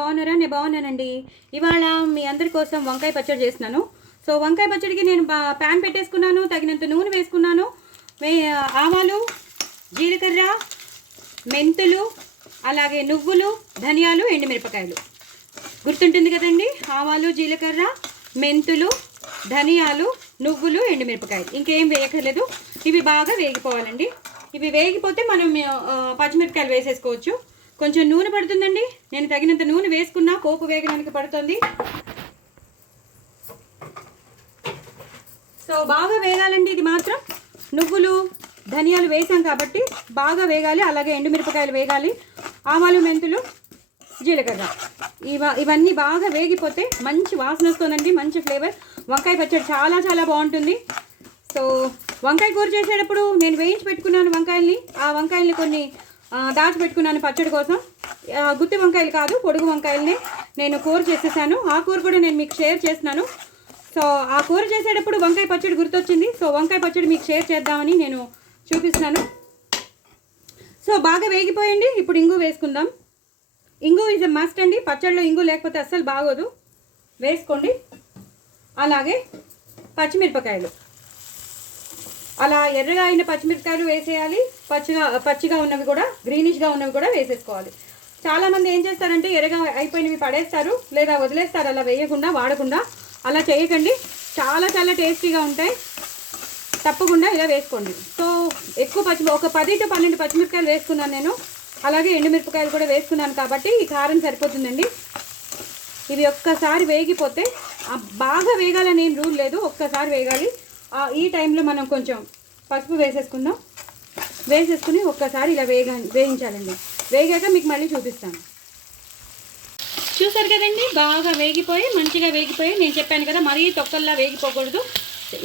బాగున్నారా? నేను బాగున్నానండి. ఇవాళ మీ అందరి కోసం వంకాయ పచ్చడి చేస్తున్నాను. సో వంకాయ పచ్చడికి నేను ప్యాన్ పెట్టేసుకున్నాను, తగినంత నూనె వేసుకున్నాను. ఆవాలు, జీలకర్ర, మెంతులు, అలాగే నువ్వులు, ధనియాలు, ఎండుమిరపకాయలు. గుర్తుంటుంది కదండి, ఆవాలు, జీలకర్ర, మెంతులు, ధనియాలు, నువ్వులు, ఎండుమిరపకాయలు. ఇంకేం వేయక్కర్లేదు. ఇవి బాగా వేగిపోవాలండి. ఇవి వేగిపోతే మనం పచ్చిమిరపకాయలు వేసేసుకోవచ్చు. కొంచెం నూనె పడుతుందండి, నేను తగినంత నూనె వేసుకున్నా, పోపు వేగడానికి పడుతుంది. సో బాగా వేగాలండి. ఇది మాత్రం నువ్వులు, ధనియాలు వేసాం కాబట్టి బాగా వేగాలి. అలాగే ఎండుమిరపకాయలు వేగాలి, ఆవాలు, మెంతులు, జీలకర్ర ఇవన్నీ బాగా వేగిపోతే మంచి వాసన వస్తుందండి, మంచి ఫ్లేవర్. వంకాయ పచ్చడి చాలా చాలా బాగుంటుంది. సో వంకాయ కూర చేసేటప్పుడు నేను వేయించి పెట్టుకున్నాను వంకాయల్ని. ఆ వంకాయల్ని కొన్ని దాచిపెట్టుకున్నాను పచ్చడి కోసం. గుత్తి వంకాయలు కాదు, పొడుగు వంకాయల్ని నేను కూర చేసేసాను. ఆ కూర కూడా నేను మీకు షేర్ చేస్తున్నాను. సో ఆ కూర చేసేటప్పుడు వంకాయ పచ్చడి గుర్తొచ్చింది. సో వంకాయ పచ్చడి మీకు షేర్ చేద్దామని నేను చూపిస్తున్నాను. సో బాగా వేగిపోయండి. ఇప్పుడు ఇంగు వేసుకుందాం. ఇంగు ఈజ్ ఎ మస్ట్ అండి. పచ్చడిలో ఇంగు లేకపోతే అస్సలు బాగోదు, వేసుకోండి. అలాగే పచ్చిమిరపకాయలు, అలా ఎర్రగా అయిన పచ్చిమిరపకాయలు వేసేయాలి. పచ్చిగా ఉన్నవి కూడా, గ్రీనిష్గా ఉన్నవి కూడా వేసేసుకోవాలి. చాలామంది ఏం చేస్తారంటే ఎర్రగా అయిపోయినవి పడేస్తారు లేదా వదిలేస్తారు, అలా వేయకుండా, వాడకుండా. అలా చేయకండి, చాలా చాలా టేస్టీగా ఉంటాయి. తప్పకుండా ఇలా వేసుకోండి. సో ఎక్కువ ఒక 10 to 12 పచ్చిమిరపకాయలు వేసుకున్నాను నేను. అలాగే ఎండుమిరపకాయలు కూడా వేసుకున్నాను కాబట్టి ఈ కారం సరిపోతుందండి. ఇవి ఒక్కసారి వేగిపోతే, బాగా వేగాలని ఏం రూల్ లేదు, ఒక్కసారి వేగాలి. ఈ టైంలో మనం కొంచెం పసుపు వేసేసుకుందాం. వేసేసుకుని ఒక్కసారి ఇలా వేయించాలండి. వేగాక మీకు మళ్ళీ చూపిస్తాను. చూసారు కదండి, బాగా వేగిపోయి, మంచిగా వేగిపోయి. నేను చెప్పాను కదా, మరీ తొక్కల్లా వేగిపోకూడదు,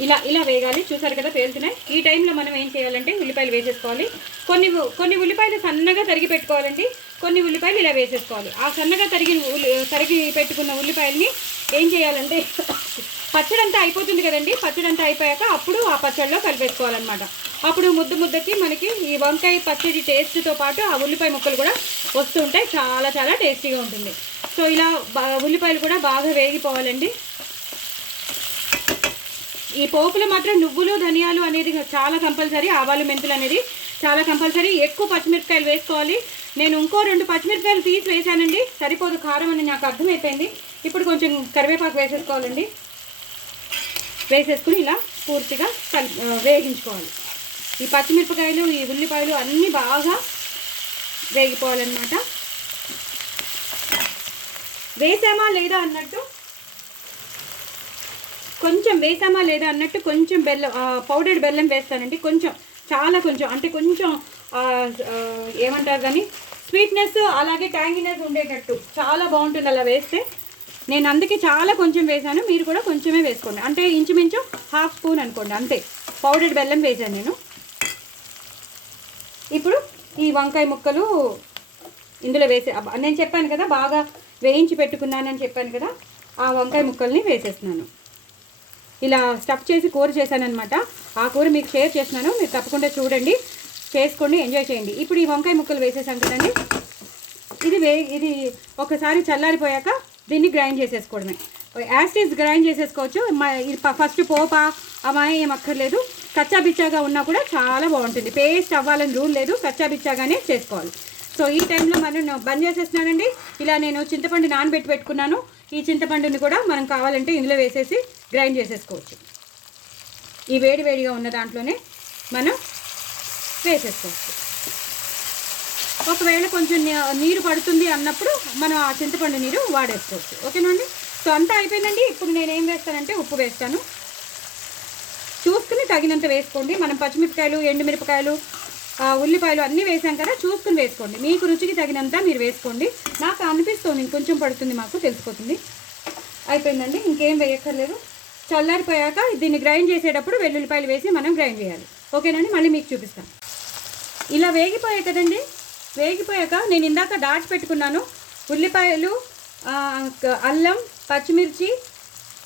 ఇలా వేగాలి. చూసారు కదా, పేలుతున్నాయి. ఈ టైంలో మనం ఏం చేయాలంటే ఉల్లిపాయలు వేసేసుకోవాలి. కొన్ని ఉల్లిపాయలు సన్నగా తరిగి పెట్టుకోవాలండి, కొన్ని ఉల్లిపాయలు ఇలా వేసేసుకోవాలి. ఆ సన్నగా తరిగి పెట్టుకున్న ఉల్లిపాయలని ఏం చేయాలంటే, పచ్చడి అంతా అయిపోతుంది కదండి, పచ్చడి అంతా అయిపోయాక అప్పుడు ఆ పచ్చడిలో కలిపేసుకోవాలన్నమాట. అప్పుడు ముద్దకి మనకి ఈ వంకాయ పచ్చడి టేస్ట్తో పాటు ఆ ఉల్లిపాయ ముక్కలు కూడా వస్తుంటాయి. చాలా చాలా టేస్టీగా ఉంటుంది. సో ఇలా ఉల్లిపాయలు కూడా బాగా వేగిపోవాలండి. ఈ పోపులో మాత్రం నువ్వులు, ధనియాలు అనేది చాలా కంపల్సరీ, ఆవాలు, మెంతులు అనేది చాలా కంపల్సరీ. ఎక్కువ పచ్చిమిరపకాయలు వేసుకోవాలి. నేను ఇంకో 2 పచ్చిమిరపకాయలు తీసి వేసానండి, సరిపోదు కారం అని నాకు అర్థమైపోయింది. ఇప్పుడు కొంచెం కరివేపాకు వేసేసుకోవాలండి. వేసేసుకుని ఇలా పూర్తిగా వేగించుకోవాలి. ఈ పచ్చిమిరపకాయలు, ఈ ఉల్లిపాయలు అన్నీ బాగా వేగిపోవాలన్నమాట. వేసామా లేదా అన్నట్టు కొంచెం బెల్లం, పౌడర్డ్ బెల్లం వేస్తానండి. కొంచెం, చాలా కొంచెం, అంటే కొంచెం ఏమంటారు కానీ స్వీట్నెస్ అలాగే ట్యాంగినెస్ ఉండేటట్టు చాలా బాగుంటుంది అలా వేస్తే. నేను అందుకే చాలా కొంచెం వేసాను, మీరు కూడా కొంచెమే వేసుకోండి. అంటే ఇంచుమించు 1/2 స్పూన్ అనుకోండి, అంతే పౌడర్డ్ బెల్లం వేసాను నేను. ఇప్పుడు ఈ వంకాయ ముక్కలు ఇందులో నేను చెప్పాను కదా, బాగా వేయించి పెట్టుకున్నానని చెప్పాను కదా, ఆ వంకాయ ముక్కల్ని వేసేస్తున్నాను. ఇలా స్టఫ్ చేసి కూర చేశానమాట. ఆ కూర మీకు షేర్ చేస్తున్నాను, మీరు తప్పకుండా చూడండి, చేసుకోండి, ఎంజాయ్ చేయండి. ఇప్పుడు ఈ వంకాయ ముక్కలు వేసేసాం కదండి, ఇది ఒకసారి చల్లారిపోయాక దీన్ని గ్రైండ్ చేసేసుకోవడమే. యాసిడ్స్ గ్రైండ్ చేసేసుకోవచ్చు. ఇది ఫస్ట్ పోపా అమ్మాయి ఏం అక్కర్లేదు, కచ్చాబిచ్చాగా ఉన్నా కూడా చాలా బాగుంటుంది. పేస్ట్ అవ్వాలని రూల్ లేదు, కచ్చాబిచ్చాగానే చేసుకోవాలి. సో ఈ టైంలో మనం బంద్ చేసేస్తున్నానండి. ఇలా నేను చింతపండు నానబెట్టి పెట్టుకున్నాను. ఈ చింతపండుని కూడా మనం కావాలంటే ఇందులో వేసేసి గ్రైండ్ చేసేసుకోవచ్చు. ఈ వేడిగా ఉన్న దాంట్లోనే మనం వేసేసుకోవచ్చు. ఒకవేళ కొంచెం నీరు పడుతుంది అన్నప్పుడు మనం ఆ చింతపండు నీరు వాడేసుకోవచ్చు. ఓకేనండి. సో అంతా అయిపోయిందండి. ఇప్పుడు నేను ఏం వేస్తానంటే ఉప్పు వేస్తాను. చూసుకుని తగినంత వేసుకోండి. మనం పచ్చిమిరపకాయలు, ఎండుమిరపకాయలు, ఉల్లిపాయలు అన్నీ వేసాం కదా, చూసుకుని వేసుకోండి. మీకు రుచికి తగినంత మీరు వేసుకోండి. నాకు అనిపిస్తుంది ఇంకొంచెం పడుతుంది, మాకు తెలిసిపోతుంది. అయిపోయిందండి, ఇంకేం వేయక్కర్లేదు. చల్లారిపోయాక దీన్ని గ్రైండ్ చేసేటప్పుడు వెల్లుల్లిపాయలు వేసి మనం గ్రైండ్ చేయాలి. ఓకేనండి, మళ్ళీ మీకు చూపిస్తాను. ఇలా వేగిపోయాయి కదండి, వేగిపోయాక నేను ఇందాక దాచి పెట్టుకున్నాను ఉల్లిపాయలు, అల్లం, పచ్చిమిర్చి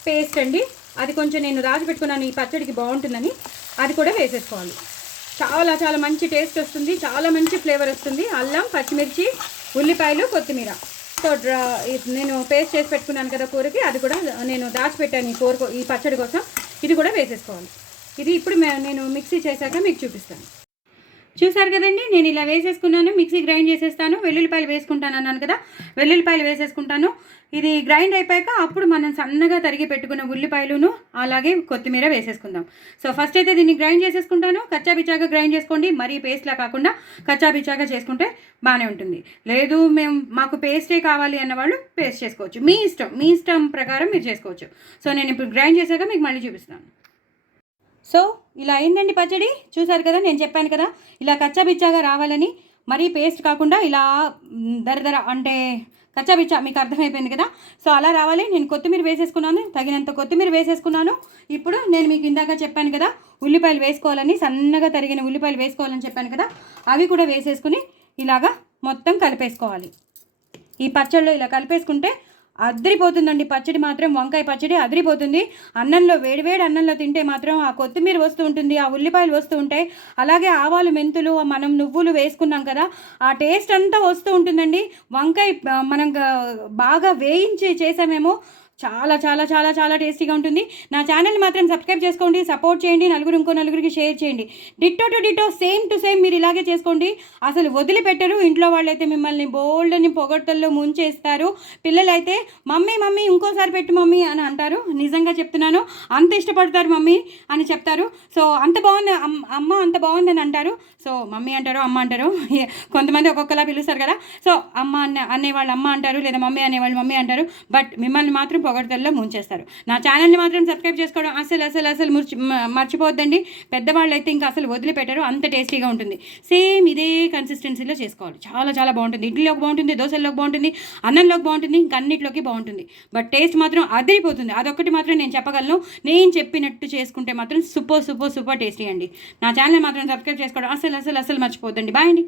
పేస్ట్ అండి, అది కొంచెం నేను దాచి పెట్టుకున్నాను, ఈ పచ్చడికి బాగుంటుందని. అది కూడా వేసేసుకోవాలి. చాలా చాలా మంచి టేస్ట్ వస్తుంది, చాలా మంచి ఫ్లేవర్ వస్తుంది. అల్లం, పచ్చిమిర్చి, ఉల్లిపాయలు, కొత్తిమీర సో నేను పేస్ట్ చేసి పెట్టుకున్నాను కదా కూరకి, అది కూడా నేను దాచిపెట్టాను ఈ పచ్చడి కోసం. ఇది కూడా వేసేసుకోవాలి. ఇది ఇప్పుడు నేను మిక్సీ చేశాక మీకు చూపిస్తాను. చూసారు కదండి, నేను ఇలా వేసేసుకున్నాను. మిక్సీ గ్రైండ్ చేసేస్తాను. వెల్లుల్లిపాయలు వేసుకుంటాను అన్నాను కదా, వెల్లుల్లిపాయలు వేసేసుకుంటాను. ఇది గ్రైండ్ అయిపోయాక అప్పుడు మనం సన్నగా తరిగి పెట్టుకున్న ఉల్లిపాయలును అలాగే కొత్తిమీర వేసేసుకుందాం. సో ఫస్ట్ అయితే దీన్ని గ్రైండ్ చేసేసుకుంటాను. కచ్చాబిచ్చాగా గ్రైండ్ చేసుకోండి, మరీ పేస్ట్లా కాకుండా కచ్చాబిచ్చాగా చేసుకుంటే బాగానే ఉంటుంది. లేదు మాకు పేస్టే కావాలి అన్నవాళ్ళు పేస్ట్ చేసుకోవచ్చు. మీ ఇష్టం ప్రకారం మీరు చేసుకోవచ్చు. సో నేను ఇప్పుడు గ్రైండ్ చేశాక మీకు మళ్ళీ చూపిస్తాను. సో ఇలా అయిందండి పచ్చడి. చూసారు కదా, నేను చెప్పాను కదా ఇలా కచ్చాబిచ్చాగా రావాలని, మరీ పేస్ట్ కాకుండా ఇలా దరదర అంటే కచ్చాబిచ్చా, మీకు అర్థమైపోయింది కదా. సో అలా రావాలి. నేను కొత్తిమీర వేసేసుకున్నాను, తగినంత కొత్తిమీర వేసేసుకున్నాను. ఇప్పుడు నేను మీకు ఇందాక చెప్పాను కదా ఉల్లిపాయలు వేసుకోవాలని, సన్నగా తరిగిన ఉల్లిపాయలు వేసుకోవాలని చెప్పాను కదా, అవి కూడా వేసేసుకుని ఇలాగా మొత్తం కలిపేసుకోవాలి. ఈ పచ్చడిలో ఇలా కలిపేసుకుంటే అదిరిపోతుందండి పచ్చడి మాత్రం. వంకాయ పచ్చడి అదిరిపోతుంది. అన్నంలో వేడివేడి అన్నంలో తింటే మాత్రం ఆ కొత్తిమీర వస్తూ ఉంటుంది, ఆ ఉల్లిపాయలు వస్తూ ఉంటాయి, అలాగే ఆవాలు మెంతులు మనం నువ్వులు వేసుకున్నాం కదా, ఆ టేస్ట్ అంతా వస్తూ ఉంటుందండి. వంకాయ మనం బాగా వేయించి చేసామేమో చాలా చాలా చాలా చాలా టేస్టీగా ఉంటుంది. నా ఛానల్ని మాత్రం సబ్స్క్రైబ్ చేసుకోండి, సపోర్ట్ చేయండి, ఇంకో నలుగురికి షేర్ చేయండి. Ditto to ditto, same to same మీరు ఇలాగే చేసుకోండి. అసలు వదిలిపెట్టరు. ఇంట్లో వాళ్ళైతే మిమ్మల్ని బోల్డ్ అని పొగడ్తల్లో ముంచేస్తారు. పిల్లలైతే మమ్మీ మమ్మీ ఇంకోసారి పెట్టు మమ్మీ అని అంటారు. నిజంగా చెప్తున్నాను, అంత ఇష్టపడతారు మమ్మీ అని చెప్తారు. సో అంత బాగుంది అమ్మ, అంత బాగుందని అంటారు. సో మమ్మీ అంటారు, అమ్మ అంటారు, కొంతమంది ఒక్కొక్కలా పిలుస్తారు కదా. సో అమ్మ అనేవాళ్ళు అమ్మ అంటారు, లేదా మమ్మీ అనేవాళ్ళు మమ్మీ అంటారు. బట్ మిమ్మల్ని మాత్రం పొగడ్తల్లో ముంచేస్తారు. నా ఛానల్ని మాత్రం సబ్స్క్రైబ్ చేసుకోవడం అసలు మర్చిపోవద్దండి. పెద్దవాళ్ళు అయితే ఇంకా అసలు వదిలిపెట్టరు, అంత టేస్టీగా ఉంటుంది. సేమ్ ఇదే కన్సిస్టెన్సీలో చేసుకోవాలి. చాలా చాలా బాగుంటుంది. ఇడ్లీలోకి బాగుంటుంది, దోశల్లోకి బాగుంటుంది, అన్నంలోకి బాగుంటుంది, ఇంకా అన్నింటిలోకి బాగుంటుంది. బట్ టేస్ట్ మాత్రం అదిరిపోతుంది. అదొక్కటి మాత్రం నేను చెప్పగలను. నేను చెప్పినట్టు చేసుకుంటే మాత్రం సూపర్ టేస్టీ అండి. నా ఛానల్ మాత్రం సబ్స్క్రైబ్ చేసుకోవడం అసలు మర్చిపోవద్దండి. బాయ్ అండి.